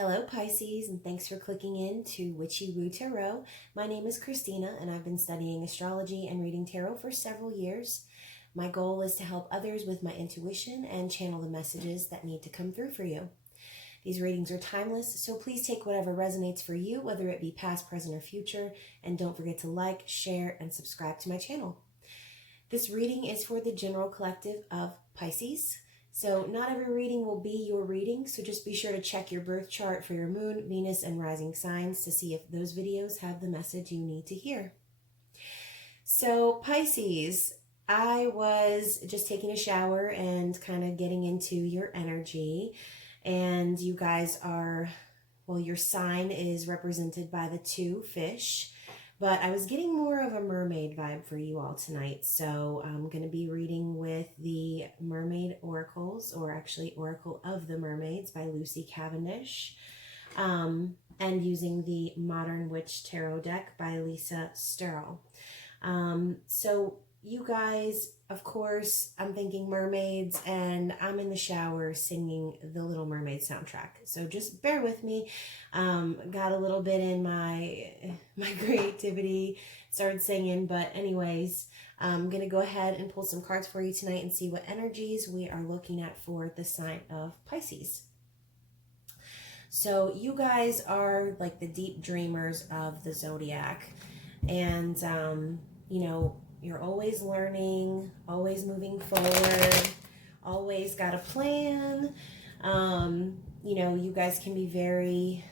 Hello Pisces, and thanks for clicking in to Witchy-Woo Tarot. My name is Christina and I've been studying astrology and reading tarot for several years. My goal is to help others with my intuition and channel the messages that need to come through for you. These readings are timeless, so please take whatever resonates for you, whether it be past, present, or future, and don't forget to like, share, and subscribe to my channel. This reading is for the general collective of Pisces. So not every reading will be your reading, so just be sure to check your birth chart for your moon, Venus, and rising signs to see if those videos have the message you need to hear. So Pisces, I was just taking a shower and kind of getting into your energy, and you guys are, well, your sign is represented by the 2 fish. But I was getting more of a mermaid vibe for you all tonight. So I'm going to be reading with the Mermaid Oracles, or actually Oracle of the Mermaids by Lucy Cavendish, and using the Modern Witch Tarot deck by Lisa Sterl. So you guys, of course, I'm thinking mermaids, and I'm in the shower singing the Little Mermaid soundtrack. So just bear with me. Got a little bit in my creativity, started singing, but anyways, I'm going to go ahead and pull some cards for you tonight and see what energies we are looking at for the sign of Pisces. So you guys are like the deep dreamers of the zodiac, and you know, you're always learning, always moving forward, always got a plan. You know, you guys can be very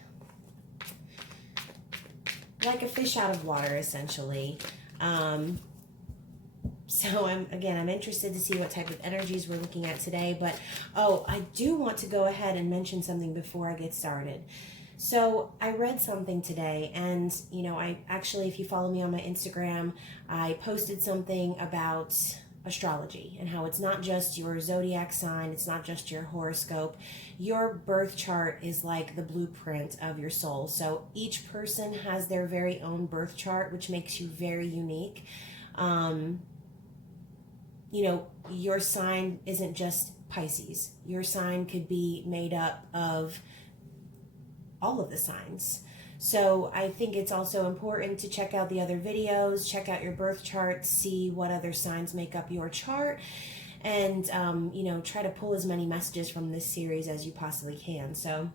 like a fish out of water, essentially. So I'm interested to see what type of energies we're looking at today. But, oh, I do want to go ahead and mention something before I get started. So I read something today, and, you know, I actually, if you follow me on my Instagram, I posted something about astrology and how it's not just your zodiac sign, it's not just your horoscope. Your birth chart is like the blueprint of your soul. So each person has their very own birth chart, which makes you very unique. You know, your sign isn't just Pisces. Your sign could be made up of all of the signs. So I think it's also important to check out the other videos, check out your birth chart, see what other signs make up your chart, and you know, try to pull as many messages from this series as you possibly can. So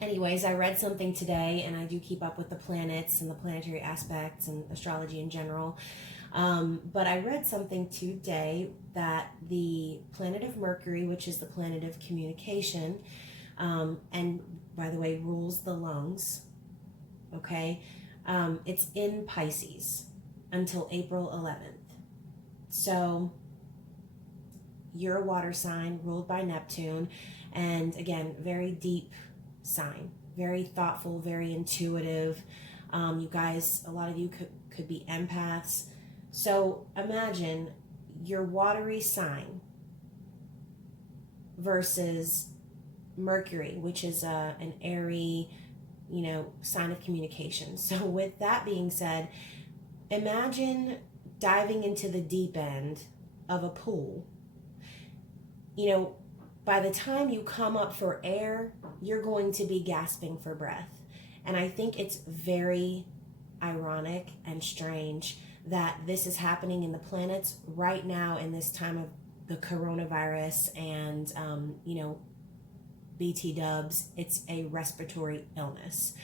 anyways, I read something today, and I do keep up with the planets and the planetary aspects and astrology in general. But I read something today that the planet of Mercury, which is the planet of communication, and by the way, rules the lungs, okay? It's in Pisces until April 11th. So you're a water sign ruled by Neptune, and again, very deep sign, very thoughtful, very intuitive. You guys, a lot of you could be empaths. So imagine your watery sign versus Mercury, which is an airy, you know, sign of communication. So with that being said, imagine diving into the deep end of a pool. You know, by the time you come up for air, you're going to be gasping for breath. And I think it's very ironic and strange that this is happening in the planets right now in this time of the coronavirus and, you know, BT dubs, it's a respiratory illness.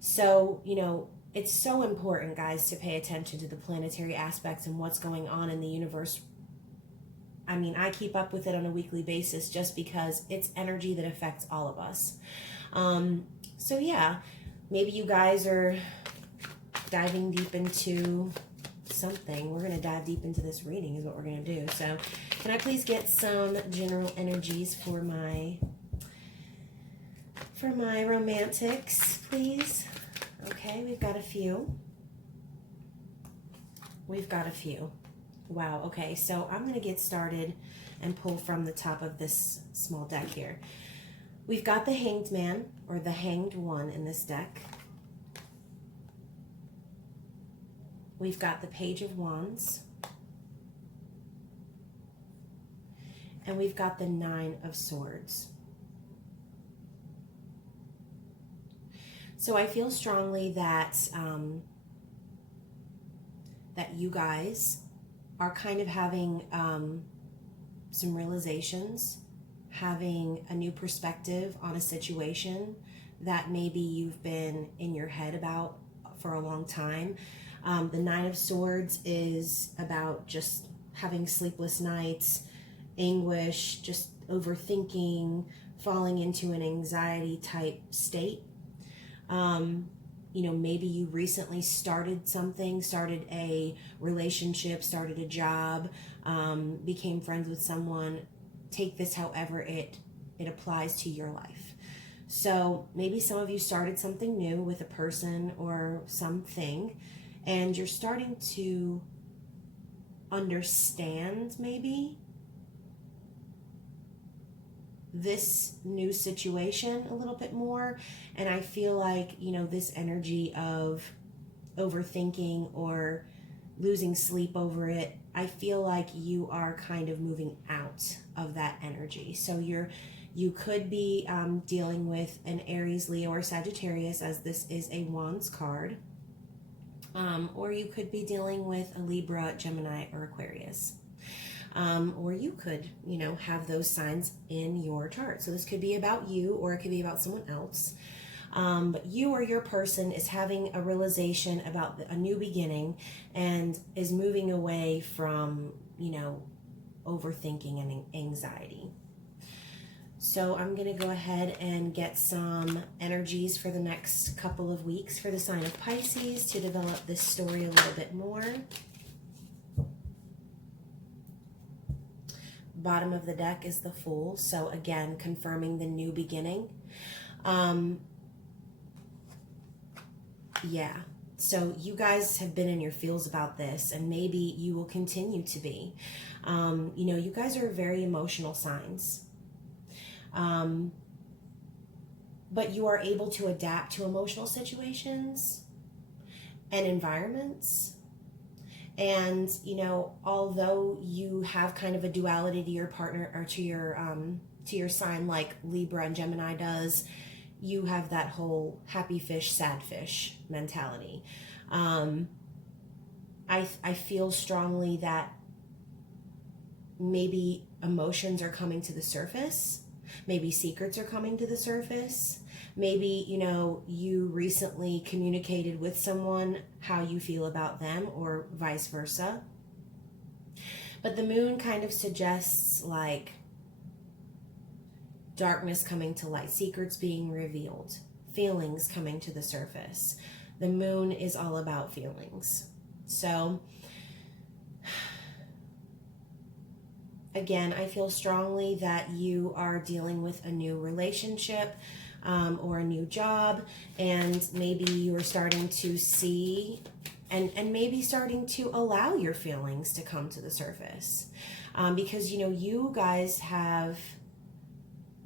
So, you know, it's so important, guys, to pay attention to the planetary aspects and what's going on in the universe. I mean, I keep up with it on a weekly basis just because it's energy that affects all of us. So yeah, maybe you guys are diving deep into something. We're going to dive deep into this reading is what we're going to do. So can I please get some general energies for my romantics, please? Okay, we've got a few. Wow, okay, so I'm going to get started and pull from the top of this small deck here. We've got the Hanged Man, or the Hanged One in this deck. We've got the Page of Wands. And we've got the Nine of Swords. So I feel strongly that that you guys are kind of having some realizations, having a new perspective on a situation that maybe you've been in your head about for a long time. The Nine of Swords is about just having sleepless nights, anguish, just overthinking, falling into an anxiety type state. Maybe you recently started something, started a relationship, started a job, became friends with someone. Take this however it applies to your life. So maybe some of you started something new with a person or something, and you're starting to understand maybe this new situation a little bit more. And I feel like, this energy of overthinking or losing sleep over it, I feel like you are kind of moving out of that energy. So you could be dealing with an Aries, Leo, or Sagittarius, as this is a Wands card. Or you could be dealing with a Libra, Gemini, or Aquarius. Or you could, have those signs in your chart. So this could be about you, or it could be about someone else. But you or your person is having a realization about a new beginning and is moving away from, overthinking and anxiety. So I'm going to go ahead and get some energies for the next couple of weeks for the sign of Pisces to develop this story a little bit more. Bottom of the deck is the Fool. So again, confirming the new beginning. Yeah. So you guys have been in your feels about this, and maybe you will continue to be. You guys are very emotional signs. But you are able to adapt to emotional situations and environments. And, although you have kind of a duality to your partner or to your sign like Libra and Gemini does, you have that whole happy fish, sad fish mentality. I feel strongly that maybe emotions are coming to the surface. Maybe secrets are coming to the surface. Maybe, you recently communicated with someone how you feel about them, or vice versa. But the moon kind of suggests like darkness coming to light, secrets being revealed, feelings coming to the surface. The moon is all about feelings. So again, I feel strongly that you are dealing with a new relationship or a new job, and maybe you are starting to see and maybe starting to allow your feelings to come to the surface. Because, you guys have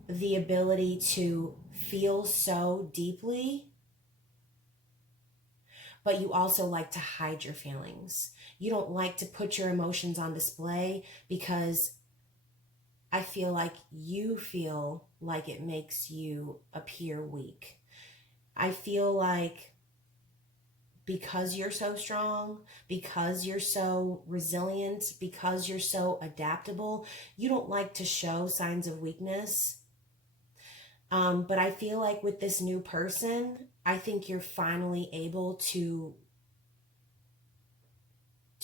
the ability to feel so deeply, but you also like to hide your feelings. You don't like to put your emotions on display because I feel like you feel like it makes you appear weak. I feel like because you're so strong, because you're so resilient, because you're so adaptable, you don't like to show signs of weakness. But I feel like with this new person, I think you're finally able to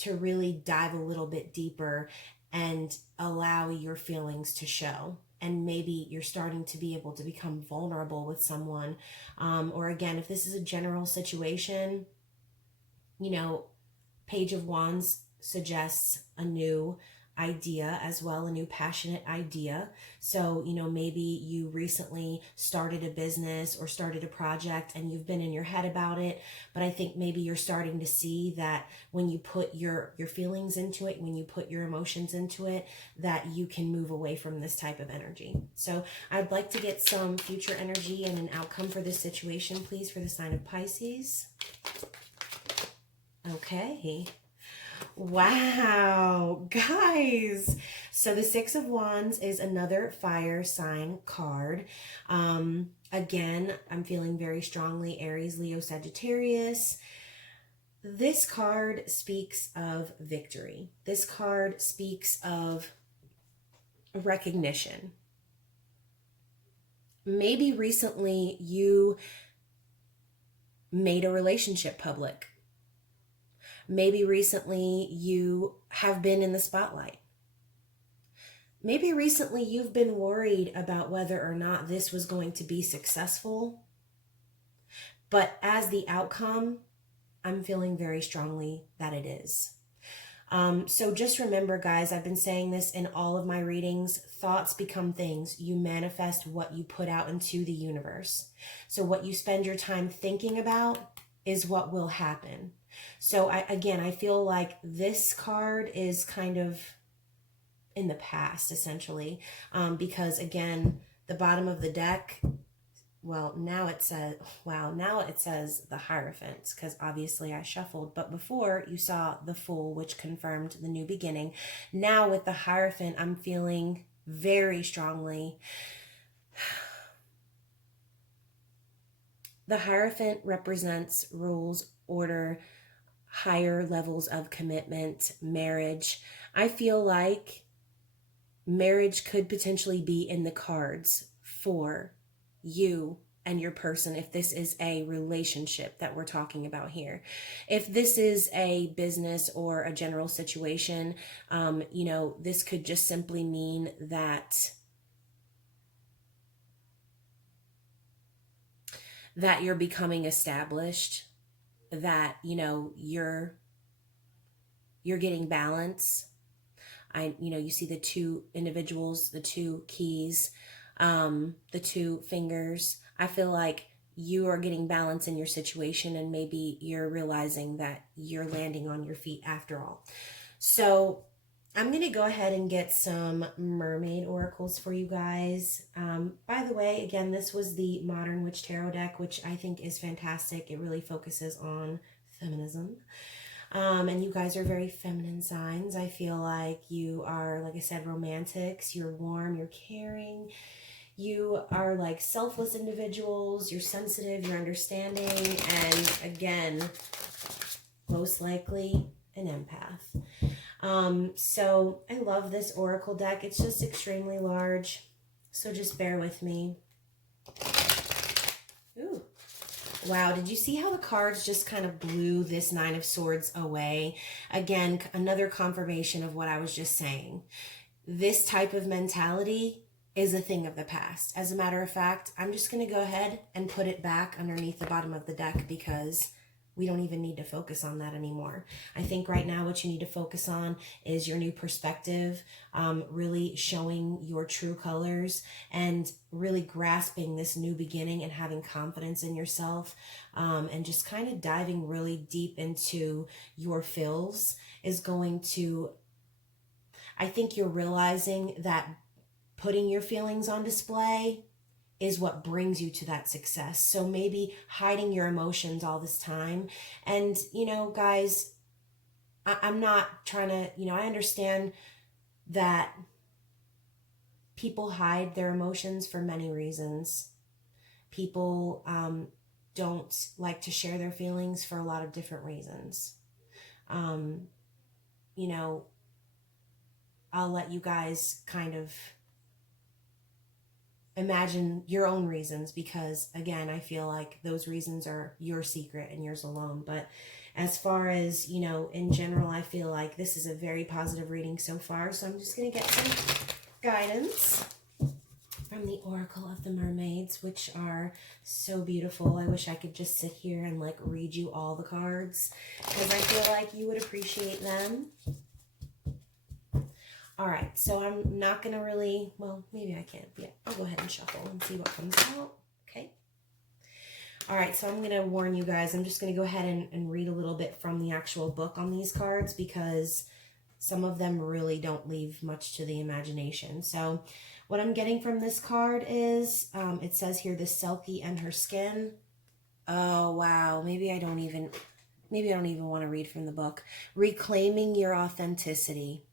really dive a little bit deeper and allow your feelings to show. And maybe you're starting to be able to become vulnerable with someone. Or again, if this is a general situation, Page of Wands suggests a new idea as well, a new passionate idea. So, maybe you recently started a business or started a project and you've been in your head about it, but I think maybe you're starting to see that when you put your feelings into it, when you put your emotions into it, that you can move away from this type of energy. So I'd like to get some future energy and an outcome for this situation, please, for the sign of Pisces. Okay. Wow, guys. So the Six of Wands is another fire sign card. Again, I'm feeling very strongly Aries, Leo, Sagittarius. This card speaks of victory. This card speaks of recognition. Maybe recently you made a relationship public. Maybe recently you have been in the spotlight. Maybe recently you've been worried about whether or not this was going to be successful. But as the outcome, I'm feeling very strongly that it is. So just remember, guys, I've been saying this in all of my readings, thoughts become things. You manifest what you put out into the universe. So what you spend your time thinking about is what will happen. So I feel like this card is kind of in the past, essentially, because again, the bottom of the deck, well, now it says the Hierophant, because obviously I shuffled. But before, you saw the Fool, which confirmed the new beginning. Now with the Hierophant, I'm feeling very strongly. The Hierophant represents rules, order, higher levels of commitment, marriage. I feel like marriage could potentially be in the cards for you and your person if this is a relationship that we're talking about here. If this is a business or a general situation, this could just simply mean that you're becoming established, that, you're getting balance. You see the two individuals, the two keys, the two fingers. I feel like you are getting balance in your situation, and maybe you're realizing that you're landing on your feet after all. So I'm going to go ahead and get some mermaid oracles for you guys. By the way, again, this was the Modern Witch Tarot deck, which I think is fantastic. It really focuses on feminism. And you guys are very feminine signs. I feel like you are, like I said, romantics. You're warm, you're caring. You are like selfless individuals. You're sensitive, you're understanding. And again, most likely an empath. So I love this oracle deck. It's just extremely large. So just bear with me. Ooh. Wow, did you see how the cards just kind of blew this Nine of Swords away? Again, another confirmation of what I was just saying. This type of mentality is a thing of the past. As a matter of fact, I'm just going to go ahead and put it back underneath the bottom of the deck because we don't even need to focus on that anymore. I think right now what you need to focus on is your new perspective, really showing your true colors and really grasping this new beginning and having confidence in yourself, and just kind of diving really deep into your feels is going to, I think you're realizing that putting your feelings on display is what brings you to that success. So maybe hiding your emotions all this time. And, guys, I'm not trying to, I understand that people hide their emotions for many reasons. People don't like to share their feelings for a lot of different reasons. I'll let you guys kind of imagine your own reasons, because again, I feel like those reasons are your secret and yours alone. But as far as, in general, I feel like this is a very positive reading so far. So I'm just going to get some guidance from the Oracle of the Mermaids, which are so beautiful. I wish I could just sit here and read you all the cards, because I feel like you would appreciate them. All right, so I'm not going to really, well, maybe I can. Yeah, I'll go ahead and shuffle and see what comes out. Okay. All right, so I'm going to warn you guys. I'm just going to go ahead and read a little bit from the actual book on these cards, because some of them really don't leave much to the imagination. So what I'm getting from this card is, it says here, the Selkie and her skin. Oh, wow. Maybe I don't even want to read from the book. Reclaiming your authenticity.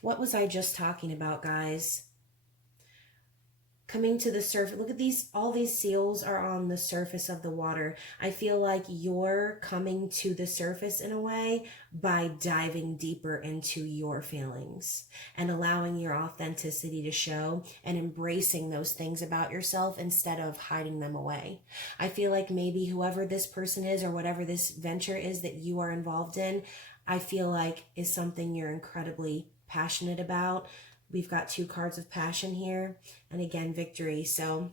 What was I just talking about, guys? coming to the surface. Look at these, all these seals are on the surface of the water. I feel like you're coming to the surface in a way by diving deeper into your feelings and allowing your authenticity to show and embracing those things about yourself instead of hiding them away. I feel like maybe whoever this person is or whatever this venture is that you are involved in, I feel like is something you're incredibly passionate about. We've got 2 cards of passion here, and again, victory. So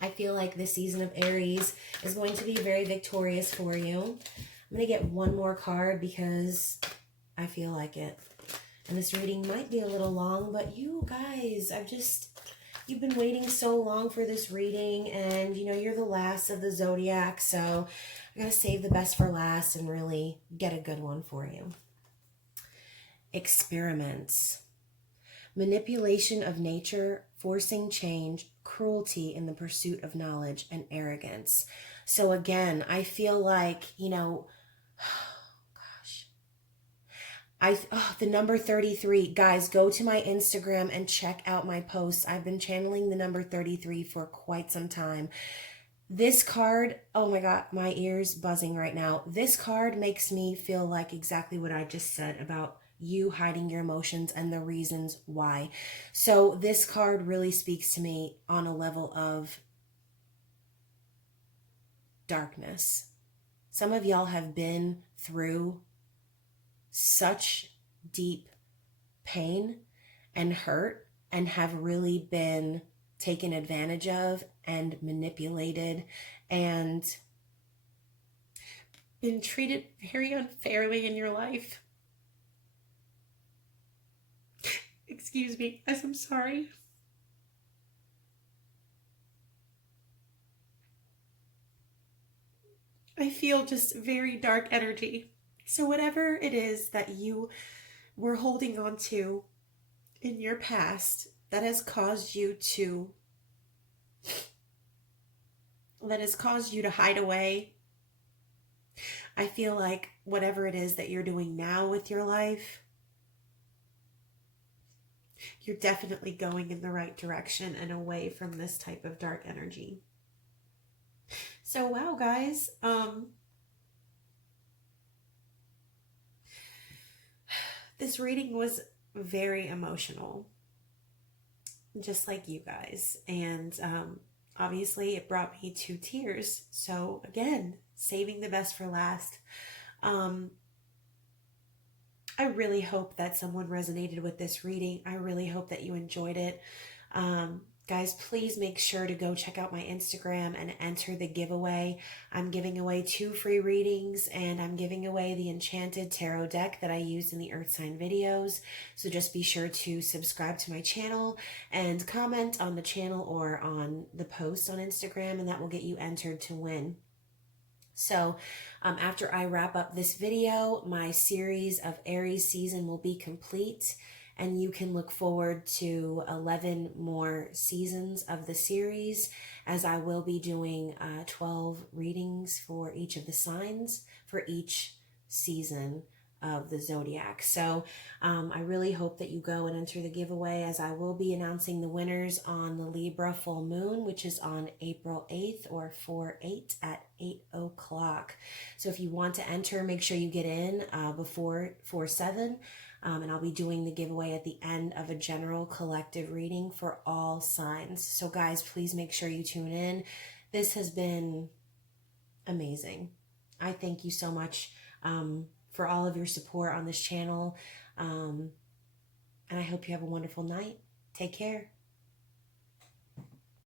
I feel like this season of Aries is going to be very victorious for you. I'm going to get one more card because I feel like it. And this reading might be a little long, but you guys, you've been waiting so long for this reading, and you know, you're the last of the zodiac, so I gotta save the best for last and really get a good one for you. Experiments. Manipulation of nature, forcing change, cruelty in the pursuit of knowledge, and arrogance. So again, I feel like, you know, the number 33. Guys, go to my Instagram and check out my posts. I've been channeling the number 33 for quite some time. This card, oh my God, my ears buzzing right now. This card makes me feel like exactly what I just said about you hiding your emotions and the reasons why. So this card really speaks to me on a level of darkness. Some of y'all have been through such deep pain and hurt and have really been taken advantage of and manipulated and been treated very unfairly in your life. Excuse me, as I'm sorry. I feel just very dark energy. So whatever it is that you were holding on to in your past that has caused you to hide away, I feel like whatever it is that you're doing now with your life, you're definitely going in the right direction and away from this type of dark energy. So wow, guys, this reading was very emotional, just like you guys, and obviously it brought me to tears. So again, saving the best for last. I really hope that someone resonated with this reading. I really hope that you enjoyed it. Guys, please make sure to go check out my Instagram and enter the giveaway. I'm giving away 2 free readings, and I'm giving away the Enchanted Tarot deck that I used in the Earth Sign videos. So just be sure to subscribe to my channel and comment on the channel or on the post on Instagram, and that will get you entered to win. So after I wrap up this video, my series of Aries season will be complete, and you can look forward to 11 more seasons of the series, as I will be doing 12 readings for each of the signs for each season of the zodiac. So I really hope that you go and enter the giveaway, as I will be announcing the winners on the Libra full moon, which is on April 8th or 4/8 at 8 o'clock. So if you want to enter, make sure you get in before 4/7. And I'll be doing the giveaway at the end of a general collective reading for all signs. So guys, please make sure you tune in. This has been amazing. I thank you so much for all of your support on this channel. And I hope you have a wonderful night. Take care.